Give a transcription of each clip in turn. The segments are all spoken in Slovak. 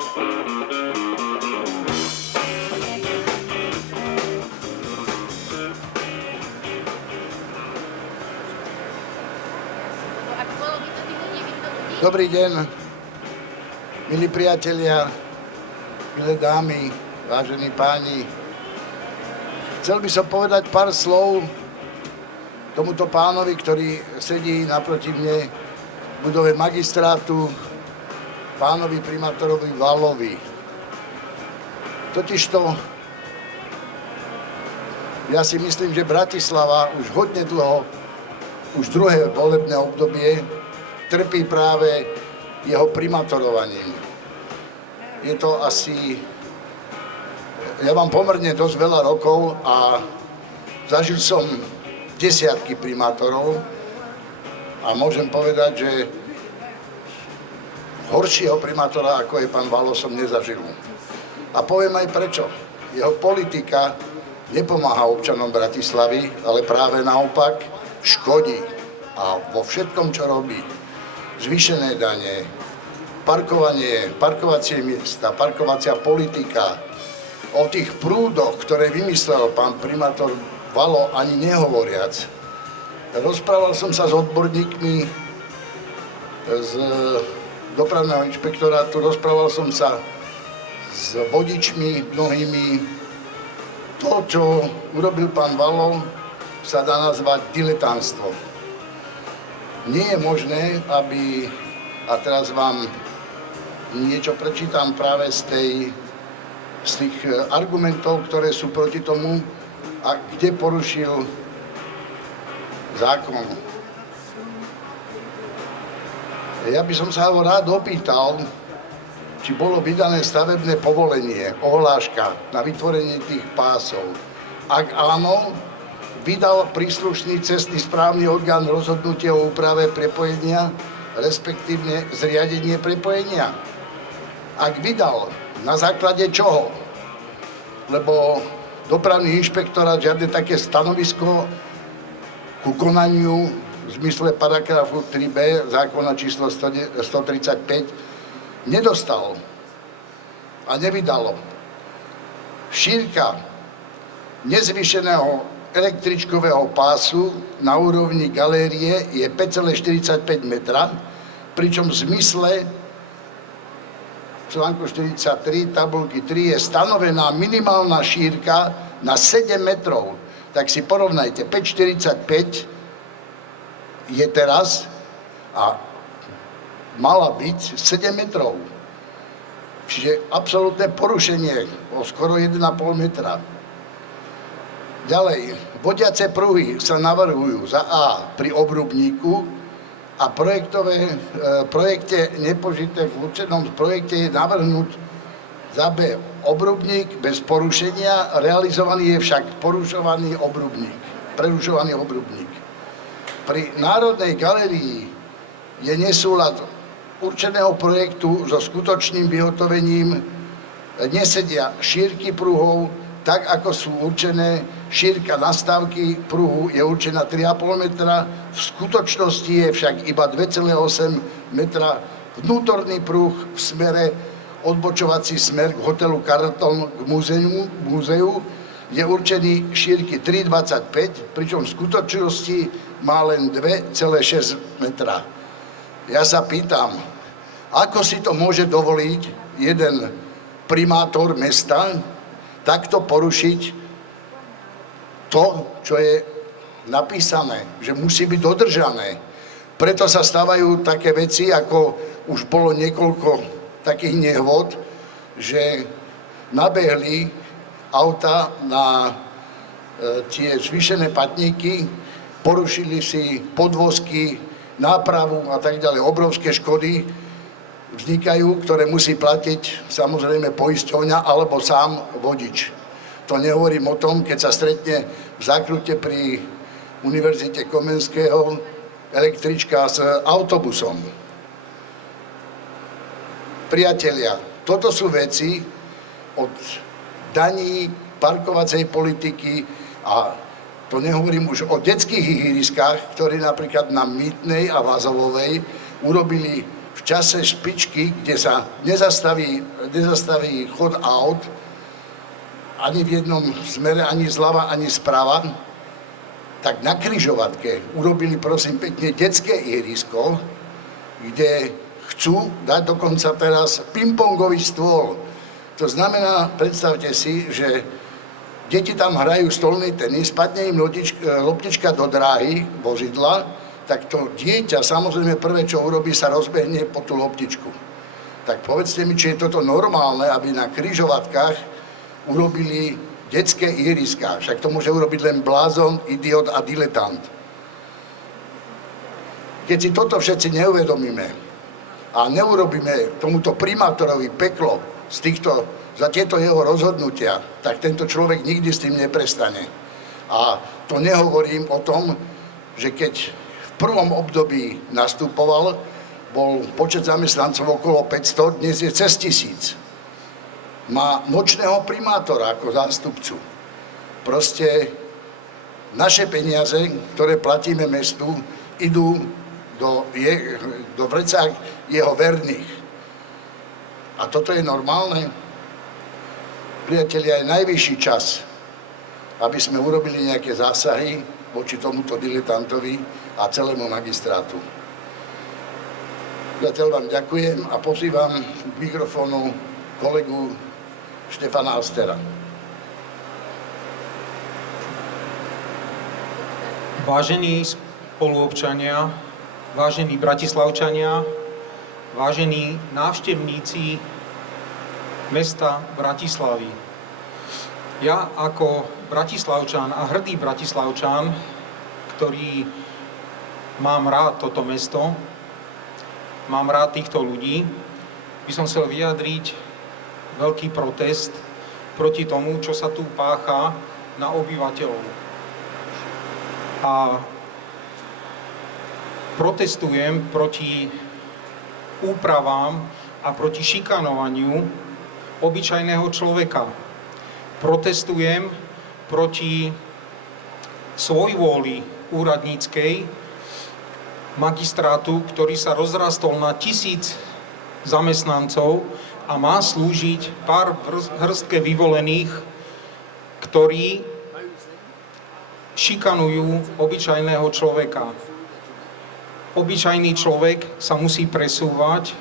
Dobrý deň, milí priatelia, milé dámy, vážení páni. Chcel by som povedať pár slov tomuto pánovi, ktorý sedí naproti mne v budove magistrátu, pánovi primátorovi Valovi. Totižto ja si myslím, že Bratislava už hodne dlho, už druhé volebné obdobie, trpí práve jeho primátorovaním. Je to asi... Ja mám pomerne dosť veľa rokov a zažil som desiatky primátorov a môžem povedať, že horšieho primátora, ako je pán Valo, som nezažil. A poviem aj prečo. Jeho politika nepomáha občanom Bratislavy, ale práve naopak škodí. A vo všetkom, čo robí, zvýšené dane, parkovanie, parkovacie miesta, parkovacia politika. O tých prúdoch, ktoré vymyslel pán primátor Valo, ani nehovoriac. Rozprával som sa s odborníkmi z dopravného inšpektorátu, rozprával som sa s vodičmi mnohými. To, čo urobil pán Valo, sa dá nazvať diletantstvo. Nie je možné, aby, a teraz vám niečo prečítam práve z tých argumentov, ktoré sú proti tomu, a kde porušil zákon. Ja by som sa ho rád opýtal, či bolo vydané stavebné povolenie, ohláška na vytvorenie tých pásov. Ak áno, vydal príslušný cestný správny orgán rozhodnutie o úprave prepojenia, respektívne zriadenie prepojenia. Ak vydal, na základe čoho? Lebo dopravný inšpektorát žiadne také stanovisko ku konaniu v zmysle paragrafu 3b zákona číslo 135 nedostal a nevydalo. Šírka nezvýšeného električkového pásu na úrovni galérie je 5,45 metra, pričom v zmysle článku 43 tabulky 3 je stanovená minimálna šírka na 7 metrov. Tak si porovnajte, 5,45 je teraz a mala byť 7 metrov. Čiže absolútne porušenie o skoro 1,5 metra. Ďalej, vodiace pruhy sa navrhujú za A pri obrubníku a projekte nepožité v určenom projekte je navrhnúť za B obrubník bez porušenia, realizovaný je však prerušovaný obrubník. Pri Národnej galérii je nesúlad určeného projektu so skutočným vyhotovením, nesedia šírky pruhov, tak ako sú určené. Šírka nastávky pruhu je určená 3,5 metra, v skutočnosti je však iba 2,8 metra. Vnútorný pruh v smere, odbočovací smer k hotelu Carlton k múzeu je určený šírky 3,25, pričom v skutočnosti má len 2,6 metra. Ja sa pýtam, ako si to môže dovoliť jeden primátor mesta takto porušiť to, čo je napísané, že musí byť dodržané. Preto sa stávajú také veci, ako už bolo niekoľko takých nehôd, že nabehli auta na tie zvýšené patníky, porušili si podvozky, nápravu a tak ďalej. Obrovské škody vznikajú, ktoré musí platiť samozrejme poisťovňa alebo sám vodič. To nehovorím o tom, keď sa stretne v zákrute pri Univerzite Komenského električka s autobusom. Priatelia, toto sú veci od daní, parkovacej politiky a to nehovorím už o detských ihriskách, ktoré napríklad na Mýtnej a Vazovovej urobili v čase špičky, kde sa nezastaví chod aut, ani v jednom smere, ani zľava, ani zprava, tak na križovatke urobili, prosím pekne, detské ihrisko, kde chcú dať dokonca teraz pingpongový stôl. To znamená, predstavte si, že deti tam hrajú stolný tenis, padne im loptička do dráhy vozidla, tak to dieťa samozrejme prvé, čo urobí, sa rozbehne po tú loptičku. Tak povedzte mi, či je toto normálne, aby na križovatkách urobili detské ihriská. Však to môže urobiť len blázon, idiot a diletant. Keď si toto všetci neuvedomíme a neurobíme tomuto primátorovi peklo za tieto jeho rozhodnutia, tak tento človek nikdy s tým neprestane. A to nehovorím o tom, že keď v prvom období nastupoval, bol počet zamestnancov okolo 500, dnes je cez 1000. Má nočného primátora ako zástupcu. Proste naše peniaze, ktoré platíme mestu, idú do vrecák jeho verných. A toto je normálne? Priatelia, je najvyšší čas, aby sme urobili nejaké zásahy voči tomuto diletantovi a celému magistrátu. Zatiaľ vám ďakujem a pozývam k mikrofónu kolegu Štefana Astera. Vážení spoluobčania, vážení bratislavčania, vážení návštevníci mesta Bratislavy. Ja ako bratislavčan a hrdý bratislavčan, ktorý mám rád toto mesto, mám rád týchto ľudí, by som chcel vyjadriť veľký protest proti tomu, čo sa tu pácha na obyvateľov. A protestujem proti úpravám a proti šikanovaniu obyčajného človeka. Protestujem proti svojvôli úradníckej magistrátu, ktorý sa rozrastol na 1000 zamestnancov a má slúžiť pár hrstke vyvolených, ktorí šikanujú obyčajného človeka. Obyčajný človek sa musí presúvať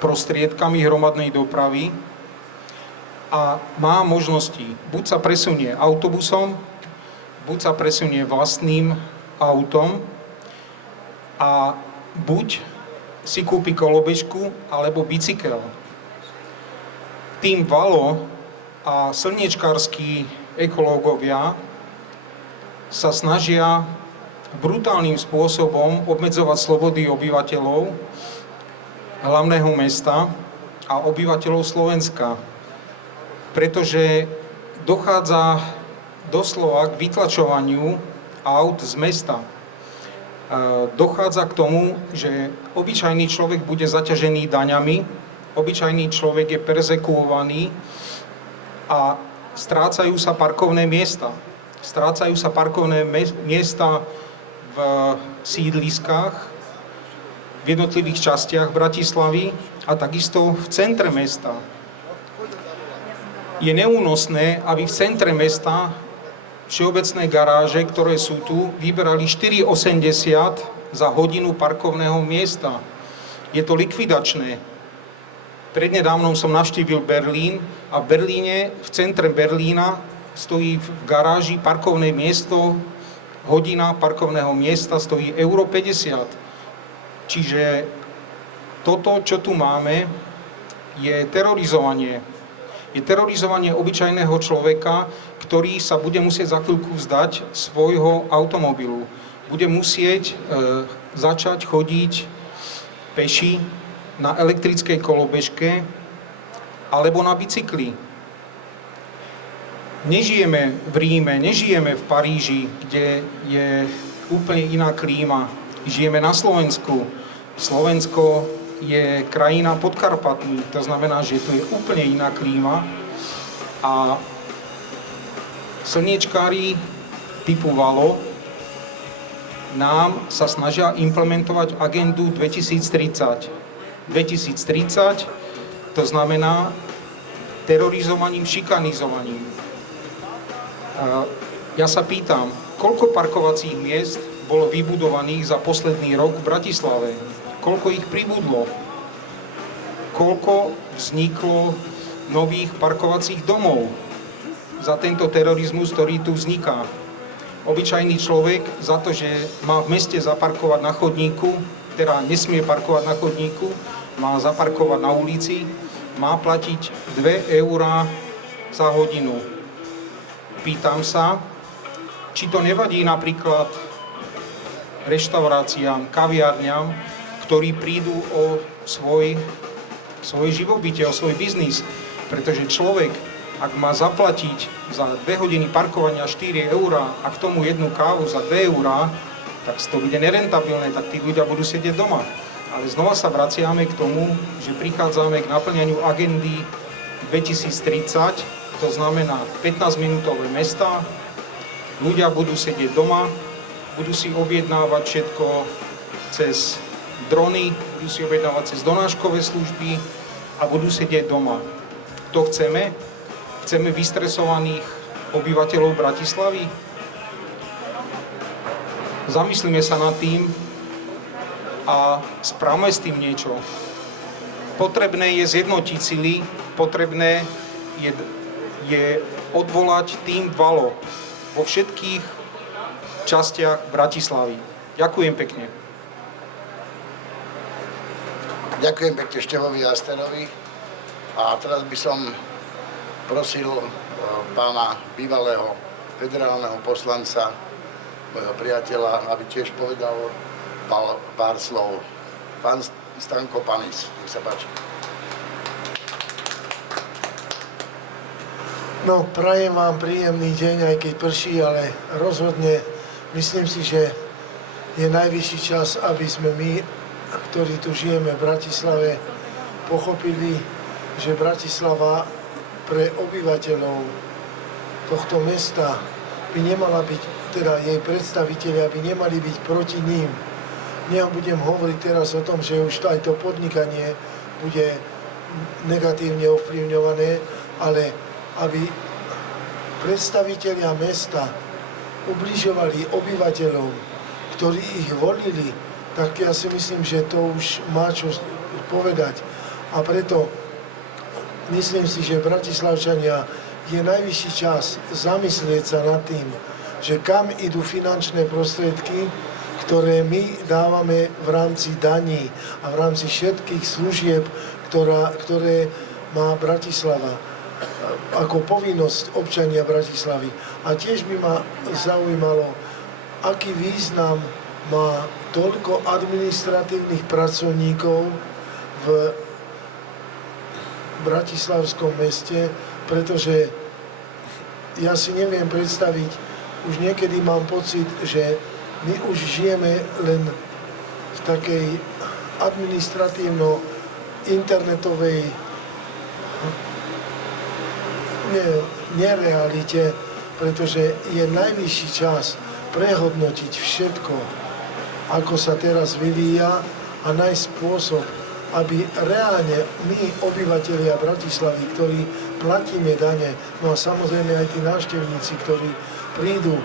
prostriedkami hromadnej dopravy a má možnosti. Buď sa presunie autobusom, buď sa presunie vlastným autom a buď si kúpi kolobežku alebo bicykel. Tým Valo a slniečkarskí ekológovia sa snažia brutálnym spôsobom obmedzovať slobody obyvateľov hlavného mesta a obyvateľov Slovenska, pretože dochádza doslova k vytlačovaniu aut z mesta. Dochádza k tomu, že obyčajný človek bude zaťažený daňami, obyčajný človek je perzekuovaný a strácajú sa parkovné miesta. Strácajú sa parkovné miesta v sídliskách, v jednotlivých častiach Bratislavy a takisto v centre mesta. Je neúnosné, aby v centre mesta všeobecné garáže, ktoré sú tu, vyberali 4,80 za hodinu parkovného miesta. Je to likvidačné. Prednedávnom som navštívil Berlín a v Berlíne, v centre Berlína, stojí v garáži parkovné miesto, hodina parkovného miesta stojí euro 50. Čiže toto, čo tu máme, je terorizovanie. Je terorizovanie obyčajného človeka, ktorý sa bude musieť za chvíľku vzdať svojho automobilu. Bude musieť začať chodiť peši na elektrickej kolobežke alebo na bicykli. Nežijeme v Ríme, nežijeme v Paríži, kde je úplne iná klíma. Žijeme na Slovensku. Slovensko je krajina Podkarpatí, to znamená, že tu je úplne iná klíma a slniečkári typu Valo nám sa snažia implementovať agendu 2030. 2030, to znamená terorizovaním, šikanizovaním. Ja sa pýtam, koľko parkovacích miest bolo vybudovaných za posledný rok v Bratislave? Koľko ich pribudlo? Koľko vzniklo nových parkovacích domov za tento terorizmus, ktorý tu vzniká? Obyčajný človek za to, že má v meste zaparkovať na chodníku, teda nesmie parkovať na chodníku, má zaparkovať na ulici, má platiť 2 eurá za hodinu. Pýtam sa, či to nevadí napríklad reštauráciám, kaviarňam, ktorí prídu o svoj živobytie, o svoj biznis. Pretože človek, ak má zaplatiť za 2 hodiny parkovania 4 eurá a k tomu jednu kávu za 2 eurá, tak to bude nerentabilné, tak tí ľudia budú sedieť doma. Ale znova sa vraciame k tomu, že prichádzame k naplňaniu agendy 2030, to znamená 15-minútové mestá, ľudia budú sedieť doma, budú si objednávať všetko cez drony, budú si objednávať cez donáškové služby a budú sedieť doma. To chceme? Chceme vystresovaných obyvateľov Bratislavy? Zamyslíme sa nad tým a správme s tým niečo. Potrebné je zjednotiť sily, potrebné je odvolať tým Valo vo všetkých častiach Bratislavy. Ďakujem pekne. Ďakujem pekne Števovi Asterovi. A teraz by som prosil pána bývalého federálneho poslanca, môjho priateľa, aby tiež povedal pár slov. Pán Stanko Panis, nech sa páči. No, prajem vám príjemný deň, aj keď prší, ale rozhodne myslím si, že je najvyšší čas, aby sme my, ktorí tu žijeme v Bratislave, pochopili, že Bratislava pre obyvateľov tohto mesta by nemala byť, teda jej predstavitelia by nemali byť proti ním. Nebudem hovoriť teraz o tom, že už aj to podnikanie bude negatívne ovplyvňované, ale aby predstavitelia mesta ubližovali obyvateľom, ktorí ich volili, tak ja si myslím, že to už má čo povedať. A preto myslím si, že Bratislavčania je najvyšší čas zamyslieť sa nad tým, že kam idú finančné prostriedky, ktoré my dávame v rámci daní a v rámci všetkých služieb, ktoré má Bratislava ako povinnosť občania Bratislavy. A tiež by ma zaujímalo, aký význam má toľko administratívnych pracovníkov v bratislavskom meste, pretože ja si neviem predstaviť, už niekedy mám pocit, že my už žijeme len v takej administratívno-internetovej nerealite, pretože je najvyšší čas prehodnotiť všetko, ako sa teraz vyvíja a nájsť spôsob, aby reálne my, obyvatelia Bratislavy, ktorí platíme dane, no a samozrejme aj tí návštevníci, ktorí prídu,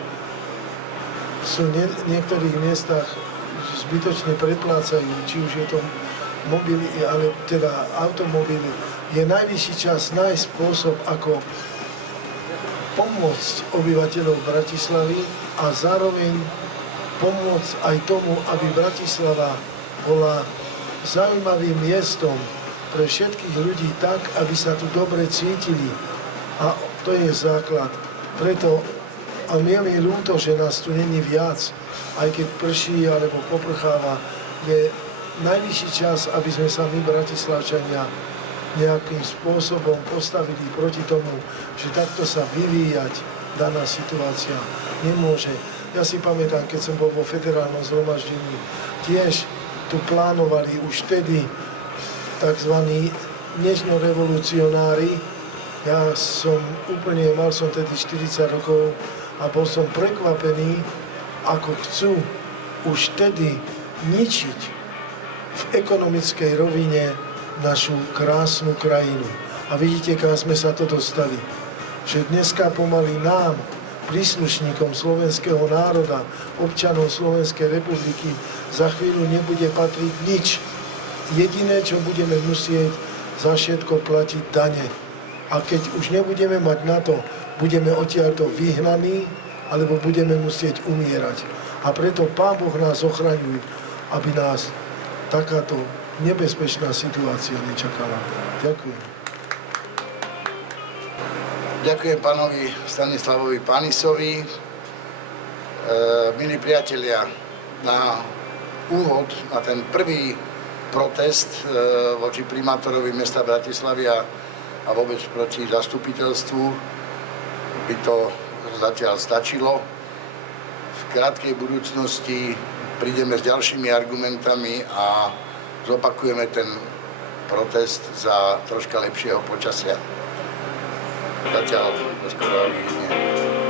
sú v niektorých miestach zbytočne preplácajú, či už je to mobily, ale teda automobily, je najvyšší čas nájsť spôsob, ako pomôcť obyvateľov Bratislavy a zároveň pomôcť aj tomu, aby Bratislava bola zaujímavým miestom pre všetkých ľudí tak, aby sa tu dobre cítili. A to je základ. Preto, a mne je ľúto, že nás tu není viac, aj keď prší alebo poprcháva, je najvyšší čas, aby sme sa my, Bratislavčania, nejakým spôsobom postavili proti tomu, že takto sa vyvíjať daná situácia nemôže. Ja si pamätám, keď som bol vo federálnom zhromaždení, tiež tu plánovali už vtedy tzv. Dnešno-revolucionári. Ja mal som tedy 40 rokov a bol som prekvapený, ako chcú už vtedy ničiť v ekonomickej rovine našu krásnu krajinu. A vidíte, kam sme sa to dostali. Že dneska pomaly nám, príslušníkom slovenského národa, občanov Slovenskej republiky, za chvíľu nebude patriť nič. Jediné, čo budeme musieť za všetko platiť dane. A keď už nebudeme mať na to, budeme odtiaľto vyhnaní, alebo budeme musieť umierať. A preto Pán Boh nás ochraňuje, aby nás takáto nebezpečná situácia nečakala. Ďakujem. Ďakujem pánovi Stanislavovi Panisovi. Milí priatelia, na úvod, na ten prvý protest voči primátorovi mesta Bratislavy a vôbec proti zastupiteľstvu by to zatiaľ stačilo. V krátkej budúcnosti prídeme s ďalšími argumentami a zopakujeme ten protest za troška lepšieho počasia. Zatiaľ skoro vidíme.